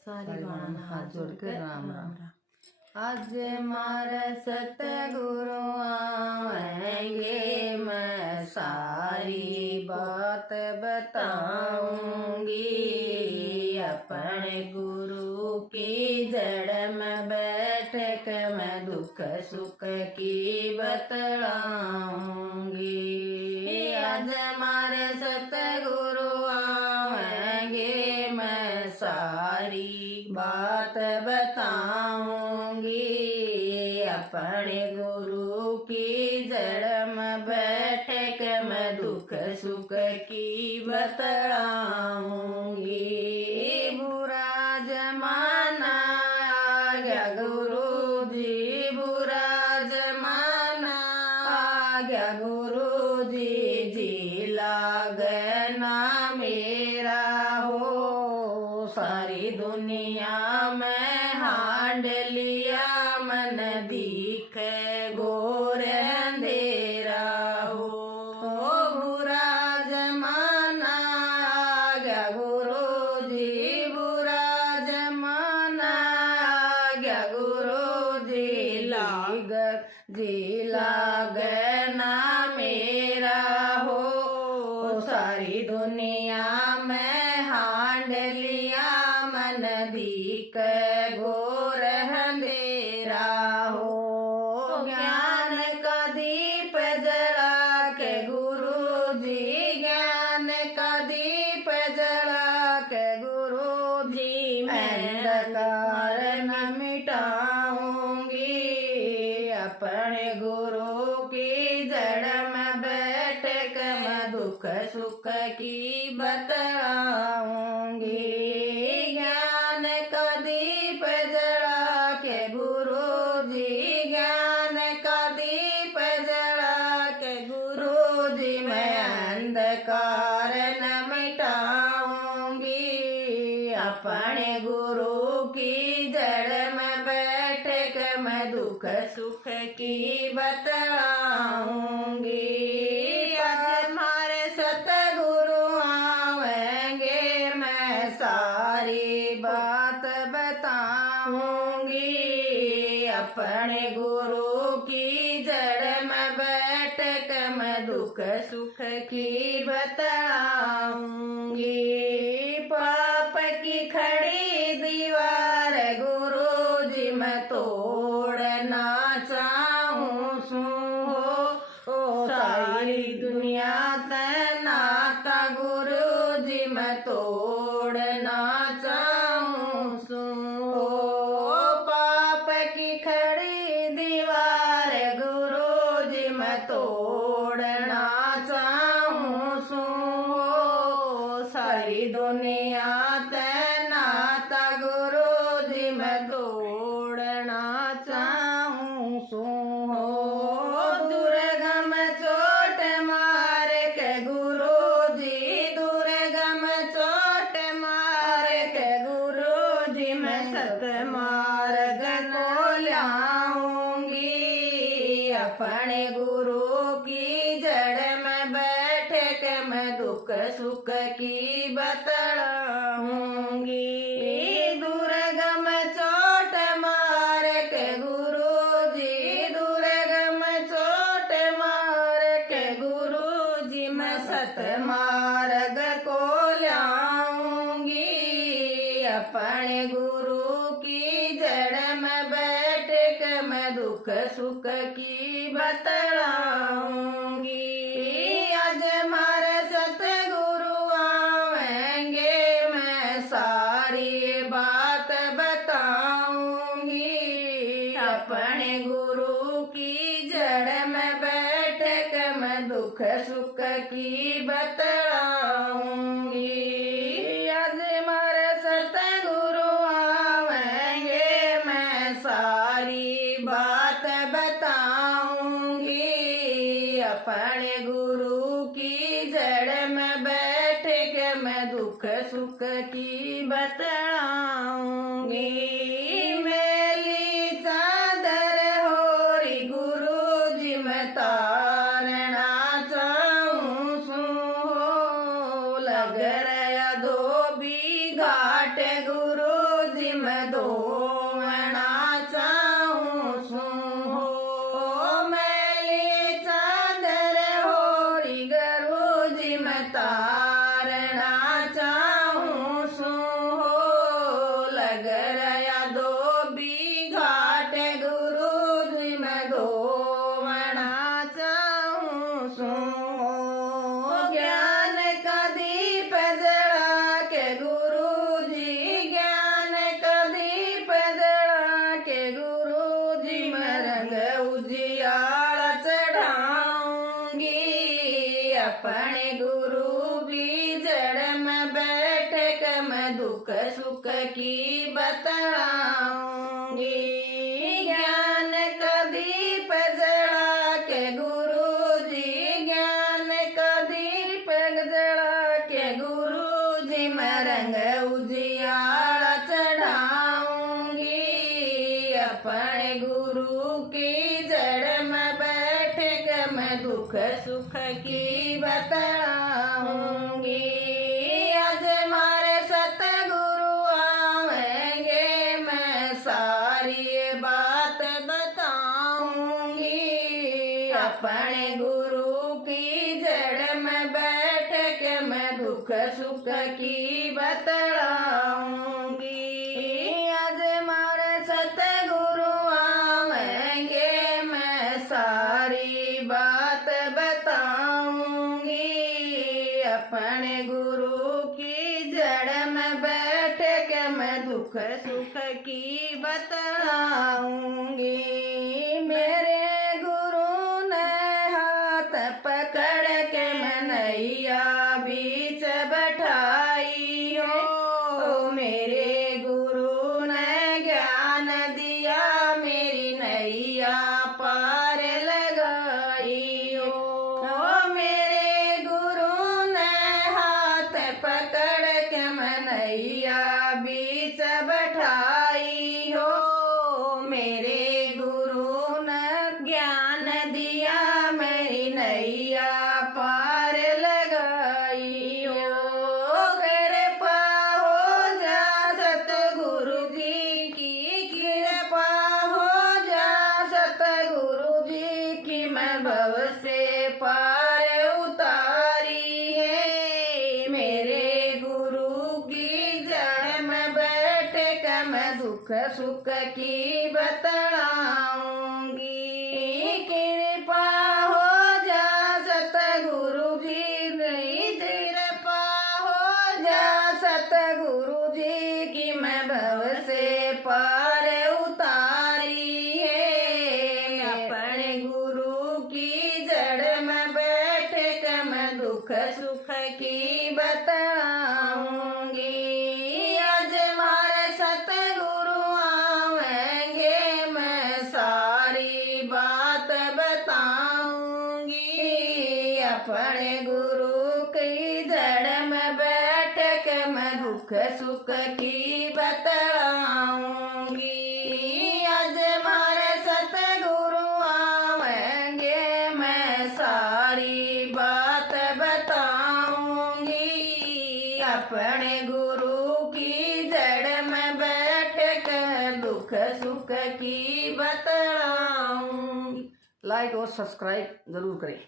सारी बाणा हाथ जोड़ के राम राम। आज मारे सतगुरु आवेंगे, मैं सारी बात बताऊंगी। अपने गुरु की जड़ में बैठ के मैं दुख सुख की बतलाऊंगी। आज मारे सतगुरु आवेंगे, मैं सारी बात बताऊंगी। अपने गुरु की जड़ में बैठ के मैं दुख सुख की बतलाऊंगी। बुरा जमाना आ गया गुरु जी, बुरा जमाना आ गया गुरु जी, जी लागे ना मेरा हो। सारी दुनिया में हांड लिया, मन दिखे घोर अंधेरा हो। बुरा जमाना आ गया गुरु जी, बुरा जमाना आ गया गुरु जी, लागे ना मेरा हो। सारी दुनिया में हांड लिया, मन दीक घोर अंधेरा हो। ज्ञान का दीप जला के गुरु जी, ज्ञान का दीप जला के गुरु जी, अंधकार न मिटाऊंगी। अपने गुरु की जड़ में बैठ के मैं दुख सुख की बतलाऊंगी। ज्ञान का दीप जला के गुरु जी, ज्ञान का दीप जला के गुरु जी, मैं अंधकार न मिटाऊंगी। अपने गुरु की जड़ में बैठ के मैं दुख सुख की बतलाऊंगी। आज मारे सतगुरु आवेंगे, मैं सारी बात बताऊंगी। अपने गुरु की जड़ में बैठ के मैं दुख सुख की बतलाऊंगी। पाप की खड़ी दीवार गुरु जी मैं तोड़ना चाहूं सू हो। सारी दुनिया तनाता गुरु जी मैं तोड़ना चाहूं सू हो। पाप की खड़ी दीवार गुरु जी मैं तोड़ना चाहूं सू हो। सारी दुनिया तनाता गुरु जी मैं तोड़ना चाहूं सू हो। दुर्गम चोट मार के गुरु जी, दुर्गम चोट मार के गुरु जी, मैं सतमार्ग को लाऊंगी। अपने गुरु की जड़ में बैठ के मैं दुख सुख की बतलाऊंगी। दुर्गम चोट मार के गुरु जी, दुर्गम चोट मार के गुरु जी, मैं सतमार्ग को लाऊंगी। अपने गुरु की जड़ में बैठ के मैं दुख सुख की बतलाऊंगी। आज मारे सतगुरु आवेंगे, मैं सारी बात बताऊंगी। अपने गुरु की जड़ में बैठ के मैं दुख सुख की बतलाऊंगी। आज मारे सतगुरु आवेंगे, मैं सारी बात बताऊंगी। अपने गुरु की जड़ में बैठ के मैं दुख सुख की बतलाऊंगी। मेली चादर होरी गुरु जी मैं तारना चाहूं सू हो। लग रहा धोबी घाट गुरु नगर या धोबी घाट गुरु जी मैं धोवना चाहूं सूं। ज्ञान का दीप जला के गुरु जी, ज्ञान का दीप जला के गुरु जी मैं रंग उजियाला चढ़ाऊंगी। अपने गुरु की जड़ में बैठ कर मैं दुख सुख की बतलाऊंगी। ज्ञान का दीप जला के गुरु जी, ज्ञान का दीप जला के गुरु जी मैं रंग उजियाला चढ़ाऊंगी। अपने गुरु की जड़ में बैठ कर मैं दुख सुख की बतलाऊंगी। आज मारे सतगुरु आवेंगे, मैं सारी बात बताऊंगी। अपने गुरु की जड़ में बैठ के मैं दुख सुख की बतलाऊंगी। आज मारे सतगुरु आवेंगे, मैं सारी बात बताऊंगी। अपने गुरु की जड़ में बैठ के मैं दुख सुख की बतलाऊंगी। मेरे गुरु ने हाथ पकड़ के मैं नैया बीच बैठाई हो। मेरे गुरु ने ज्ञान दिया, मेरी नैया पार लगाई हो। मेरे गुरु ने हाथ पकड़ के मैं नैया बीच बैठाई हो। मेरे गुरु ने ज्ञान दिया, मेरी नैया पार लगाई हो। कृपा हो जा सतगुरु जी की, कृपा हो जा सतगुरु जी की, मैं भव से पार उतारी है। मेरे गुरु की जड़ में बैठ कर मैं दुख सुख की बतलाऊंगी। कृपा हो जा सतगुरु जी की, कृपा हो जा सतगुरु जी की, मैं भव से पार उतारी है। अपने गुरु की जड़ में बैठ कर मैं दुख सुख की बतलाऊंगी। आज मारे सतगुरु आवेंगे, मैं सारी बात बताऊंगी। अपने गुरु की जड़ में बैठ कर मैं दुख सुख की बतलाऊंगी। आज मारे सतगुरु आवेंगे, मैं सारी बात बताऊंगी। अपने गुरु की जड़ में बैठ कर दुख सुख की बतलाऊंगी। लाइक और सब्सक्राइब जरूर करें।